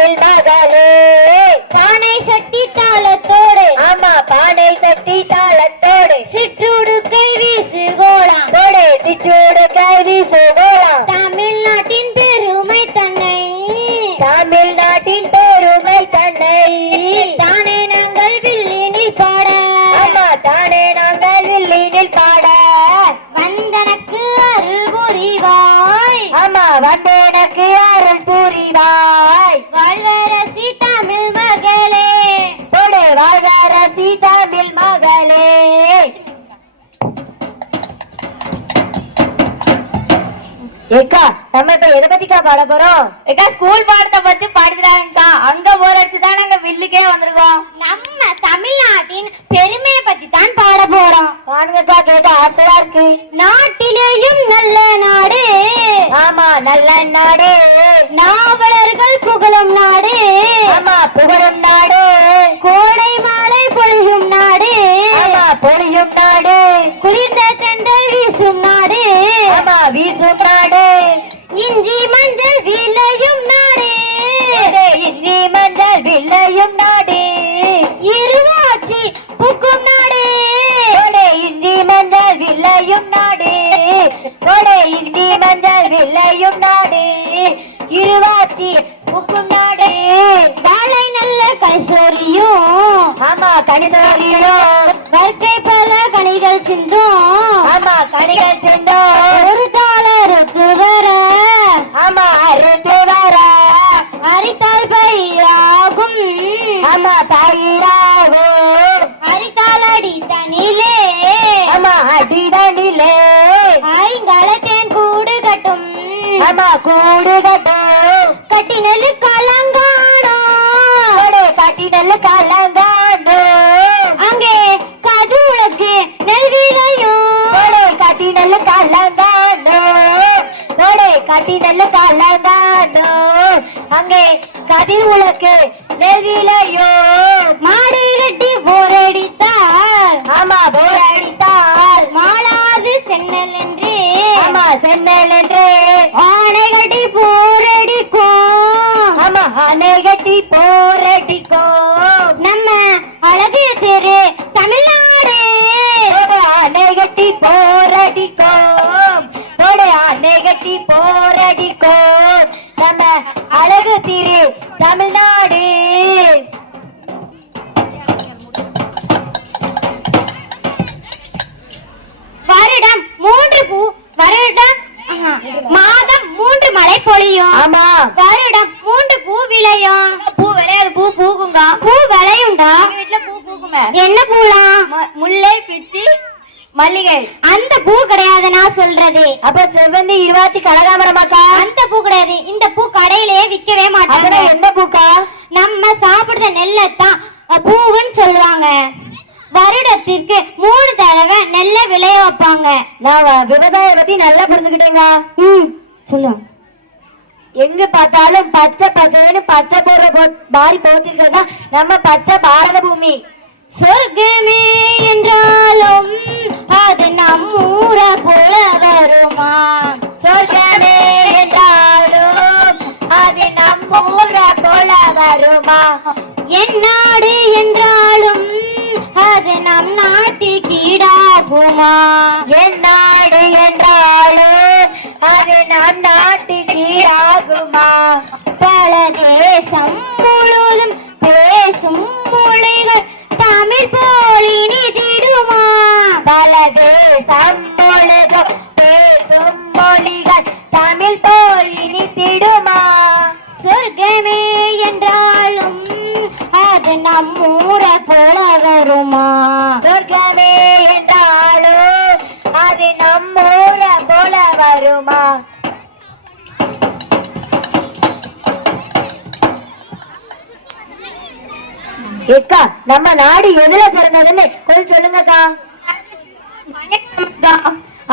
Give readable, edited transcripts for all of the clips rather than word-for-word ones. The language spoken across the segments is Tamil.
தமிழ் மகளே. பானை சட்டி தாளத்தோடு, ஆமா பானை சட்டி தாளத்தோடு, சிற்றுடுக்கை வீசுகோளாம் கோடை சிற்றோடு கை வீசுகோளாம். தமிழ்நாட்டின் பெருமை தன்னை, தமிழ்நாட்டின் பெருமை தன்னை தானே நாங்கள் வில்லினில் பாட, ஆமா தானே நாங்கள் வில்லினில் பாட. வந்தனக்கு அருள் புரிவாய், ஆமா வந்தேனக்கு அருள் புரிவாய். வாழ்வரசி தமிழ் மகளே. கோடை வாழ்வரசி தமிழ் மகளே. ஏக்கா நம்ம இப்ப எதை பத்திக்கா பாட போறோம்? ஏக்கா ஸ்கூல் பாடத்தை பத்தி பாடுறாங்கக்கா. அங்க போறச்சுதான் நாங்க வில்லுக்கே வந்திருக்கோம். நம்ம தமிழ்நாட்டின் பெருமையை பத்தி தான் பாட போறோம். பாடுங்கக்கா, கேட்க ஆசையா இருக்கு. நாட்டிலேயும் நல்ல நாடு, ஆமா நல்ல நாடு, நாவலர்கள் புகழும் நாடு, ஆமா புகழும் நாடு, கோடை மாலை பொழியும் நாடு, ஆமா பொழியும் நாடு, குளிர்ந்த தென்றல் வீசும் நாடு, ஆமா வீசும் நாடு, இஞ்சி மஞ்சள் விளையும் நாடு, இஞ்சி மஞ்சள் விளையும் நாடு, இருவாச்சி பூக்கும் நாடு, இஞ்சி மஞ்சள் விளையும் நாடு, இஞ்சி மஞ்சள் விளையும் நாடு, இருவாச்சி பூக்கும் நாடு. வாழை நல்ல கைசோரியும், ஆமா கணிதோரியும், வர்க்கை பல கனிகள் சிந்தும், ஆமா கணிகள் சென்றோம், ஒரு தாளருக்கு வர, ஆமா அறுத்து வர, அரித்தால் பயிராகும், ஆமா பயிராகும், அரித்தால் அடி தனிலே, ஆமா அடிதனிலே, ஐங்கலத்தேன் கூடு கட்டும், ஆமா கூடு கட்டும், கட்டி நெல்லு கலங்கானோ, கட்டி நல்ல கலங்காண்டு, அங்கே கதுவுளக்கு நெல் விளையும், கட்டி நல்ல கலங்காண்டு, கட்டி நல்ல கலங்காண்டு, அங்கே கதிர் உலக்கு நெல்விலையோ. மாடு கட்டி போரடித்தால், ஆமா போர் அடித்தால், மாளாது சென்னல் என்று, ஆமா சென்னல் என்று, ஆனை கட்டி போரடிக்கும், ஆமா அணை கட்டி போரடிக்கும், நம்ம அழகு திரு தமிழ்நாடு. அணை கட்டி போரடிக்கும், அணை கட்டி போரடிக்கும், நம்ம அழகு திரு தமிழ்நாடு. வருடம் 3 பூ, வருடம் மாதம் 3 மழை பொழியும், ஆமா வருடம் 3 பூ விளையும். பூ விளையாது, பூ பூக்குங்க. பூ விளையுண்டா? வீட்டுல பூ பூக்குமே. என்ன பூலாம்? முல்லை, பிச்சி, மல்லிகை. அந்த பூ கிடையாது நான் சொல்றது. அப்ப செவ்வந்தி, இருவாச்சி, கனகாமரமாக்கா? அந்த பூ கிடையாது. இந்த பூ கடையிலே விற்கவே மாட்டாங்க. என்ன பூக்கா? நம்ம சாப்பிடுற நெல்லைத்தான் பூவுன்னு சொல்லுவாங்க. வருடத்திற்கு 3 தடவை நெல்ல விளைய வைப்பாங்க. நான் விவசாயம் பத்தி நல்லா புரிஞ்சுக்கிட்டேங்க. சொல்லு. எங்க பார்த்தாலும் பச்சை பசைன்னு பச்சை போடுற பாரி போத்திருக்கா நம்ம பச்சை பாரத பூமி. சொர்க்கமே என்றாலும் அது நம்மூர போல வருமா? சொர்க்கமே என்றாலும் அது நம்மூர போல வருமா? என் நாடு என்றாலும் அது நம் நாட்டுக்கு ஈடாகுமா? என் நாடு என்றாலும் அது நம் நாட்டுக்கு ஈடாகுமா? பல தேசம் முழுதும் பேசும் மொழிகள் தமிழ் போலி நிதிடுமா? பல தேசம் முழுதும் பேசும் மொழிகள் தமிழ் போலி நிதிடுமா? சொர்க்கமே என்றாலும் அது நம்மூர போல வருமா? சொர்க்கமே என்றாலும் அது நம்மூர போல வருமா? ஏக்கா நம்ம நாடு எதுல பிறந்ததுன்னு கொஞ்சம் சொல்லுங்கக்கா.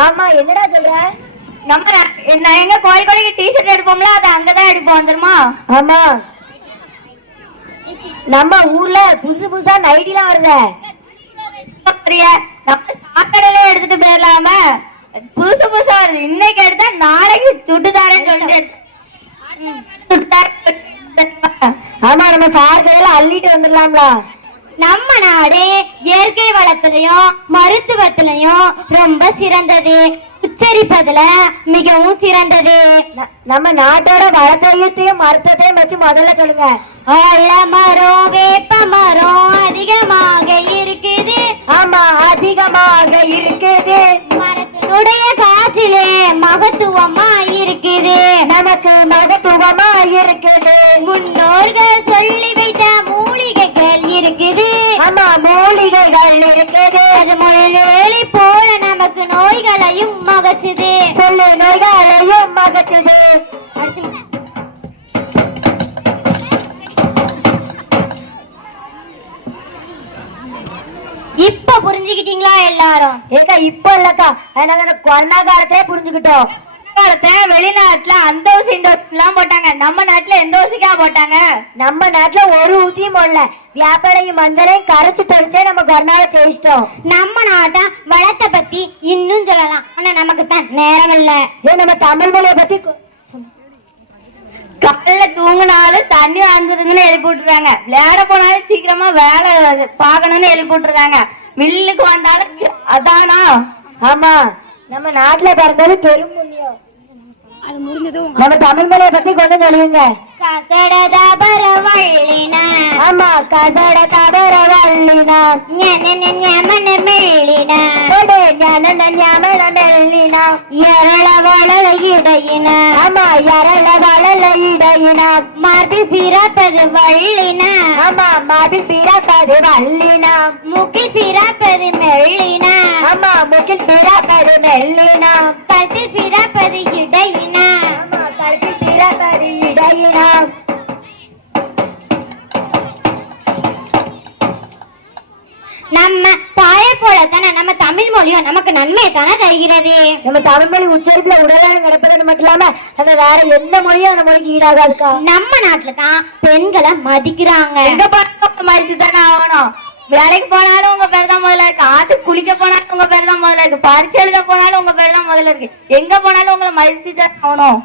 ஆமா என்னடா சொல்ற? நம்ம எங்க கோயிலுக்கு டிஷர்ட் எடுப்போம்ல, அது அங்கதான் எடுப்போம் தெரியுமா? ஆமா நம்ம ஊர்ல புதுசு புதுசா நைட்டிலாம் வருது. சாக்கடையில எடுத்துட்டு போயிடலாம, புதுசு புதுசா வருது. இன்னைக்கு எடுத்தா நாளைக்கு சுட்டுதாரன்னு சொல்லிட்டு ஆமா நம்ம சார் கையில அள்ளிட்டு வந்துடலாம்ல. நம்ம நாடு இயற்கை வளத்திலையும் மருத்துவத்திலையும் ரொம்ப சிறந்தது, உச்சரிப்பதுல மிகவும் சிறந்தது. நம்ம நாட்டோட வளத்தையும் மருத்துவத்தையும் வச்சு முதல்ல சொல்லுங்க. ஆலமரம் வேப்ப மரம் அதிகமாக இருக்குது. ஆமா அதிகமாக இருக்குது. மரத்தினுடைய காற்றிலே மகத்துவமா இருக்குது. நமக்கு மகத்துவமா இருக்குது. முன்னோர்கள் சொல்லி வைத்த மூலிகைகள் இருக்குது. ஆமா மூலிகைகள் இருக்குது. அது முள்வேலி போல நமக்கு நோய்களையும் மகச்சுது. சொல்லு நோய்களையும் மகச்சுது. இப்ப புரிஞ்சுக்கிட்டீங்களா எல்லாரும்? ஏக்கா இப்ப இல்லக்கா, அதனால கொரோனா காலத்தையே புரிஞ்சுக்கிட்டோம். காலத்தை வெளிநாட்டுல அந்த ஊசி இந்த ஊசி எல்லாம் போட்டாங்க, நம்ம நாட்டுல எந்த ஊசிக்கா போட்டாங்க? நம்ம நாட்டுல ஒரு ஊசியும் போடல, வியாபாரையும் மஞ்சளையும் கரைச்சு தெளிச்சே நம்ம கொரோனாவை ஜெயிச்சிட்டோம். நம்ம நாட்டை வளத்தை பத்தி இன்னும் சொல்லலாம், ஆனா நமக்கு தான் நேரம் இல்ல. சரி நம்ம தமிழ் மொழியை பத்தி காலைல தூங்கினாலும் தண்ணி வந்துருதுன்னு எழுப்பி விட்டுருக்காங்க, விளையாட போனாலும் சீக்கிரமா வேலை பார்க்கணும்னு எழுப்பி விட்டுருக்காங்க, மில்லுக்கு வந்தாலும் அதானா? ஆமா நம்ம நாட்டுல பிறந்தது பெரும் புண்ணியம். நம்ம தமிழ் மொழியை பத்தி கொஞ்சம் சொல்லுங்க. கசட தபர வள்ளினா. ஆமா கசட தபர வள்ளினா. ஞமன மெல்லினா. ஞமன மெல்லினா. எரள வளல இடையினா. ஆமா எரள வளல இடையினா. மார்பில் பிறப்பது வள்ளினா. ஆமா மார்பில் பிறப்பது வள்ளினா. முக்கில் பிறப்பது மெல்லினா. ஆமா முக்கில் பிறப்பது மெல்லினா. கழுத்தில் பிறப்பது இடையினா. ஆமா கழுத்தில் பிறப்பது இடையினா. நம்ம தாயை போலத்தானே நம்ம தமிழ் மொழியும் நமக்கு நன்மையை தானே தருகிறது. நம்ம தமிழ் மொழி உச்சரிப்புல உடலாக கிடப்பது மட்டும் இல்லாம நம்ம வேற எந்த மொழியும் அந்த மொழிக்கு ஈடாகாதுக்கா. நம்ம நாட்டுல தான் பெண்களை மதிக்கிறாங்க. எங்க பார்த்தாலும் மதிச்சு தானே ஆகணும். வேலைக்கு போனாலும் உங்க பேர் தான் முதல்ல இருக்கு, ஆத்துக்கு குளிக்க போனாலும் உங்க பேர் தான் முதல்ல இருக்கு, பரிசு எழுத போனாலும் உங்க பேர் தான் முதல்ல இருக்கு, எங்க போனாலும் உங்களை மதிச்சு தான் ஆகணும்.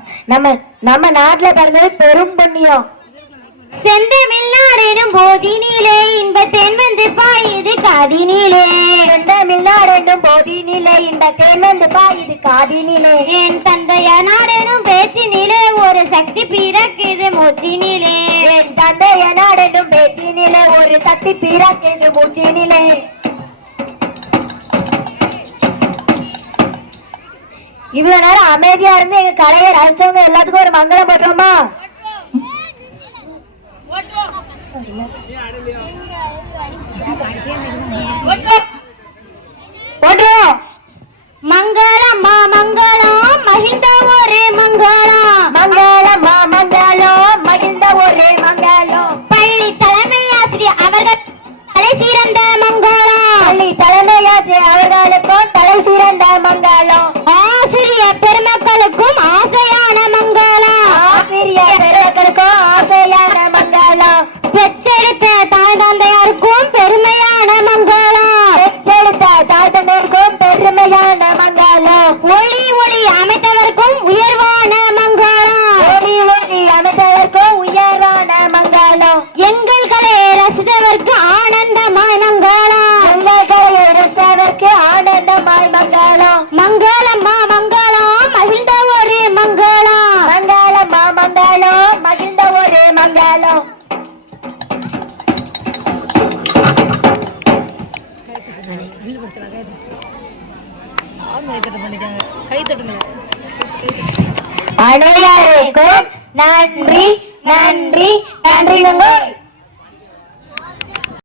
நம்ம நாட்டுல பிறந்தது பெரும் புண்ணியம். செந்தமிழ்நாடெனும் போதினிலே இன்பத்தேன் வந்து பாயுது காதினிலே. செந்தமிழ்நாடெனும் போதினிலே இன்பத்தேன் வந்து பாயுது காதினிலே. என் தந்தையார் நாடெனும் பேச்சினிலே ஒரு சக்தி பிறக்குது மூச்சினிலே. என் தந்தையார் நாடெனும் பேச்சினிலே ஒரு சக்தி பிறக்குது மூச்சினிலே. இவ்வளவு நேரம் அமைதியா இருந்து எங்க கலையை ரசிச்சவங்க எல்லாத்துக்கும் ஒரு மங்களம் போட்டோமா? மங்களம் மங்களம் மகிழ்ந்த ஒரு மங்களம். மங்களம் மங்களம் மகிழ்ந்த ஒரு மங்களம். பள்ளி தலைமை ஆசிரியர் அவர்கள் தலை சிறந்த மங்களம். பள்ளி தலைமை ஆசிரியர் அவர்களுக்கும் தலை சிறந்த மங்களம். ஆசிரியர் பெருமக்களுக்கும் ஆசையான மங்களம். ஆசிரியர் பெருமக்களுக்கும் ஆசையான மங்களம். பெற்றெடுத்த தாய் தந்தையாருக்கும் பெருமையான மங்களம். பெற்றெடுத்த தாய் தந்தையருக்கும் பெருமையான மங்களம். ஒளி ஒளி அமைத்தவருக்கும் உயர்வான மங்களம். ஒளி ஒளி அமைத்தவருக்கும் உயர்வான மங்களம். எங்கள் கலையை ரசித்தவருக்கு ஆனந்தமாய் மங்களம். எங்கள் கலையை ரசித்தவருக்கு ஆனந்தமாய் மங்களம். மங்களம் மங்களம் மகிழ்ந்த ஒரு மங்களம். மங்களம் மங்களம் மகிழ்ந்த ஒரு மங்களம். அனைவருக்கும் நன்றி நன்றி நன்றி.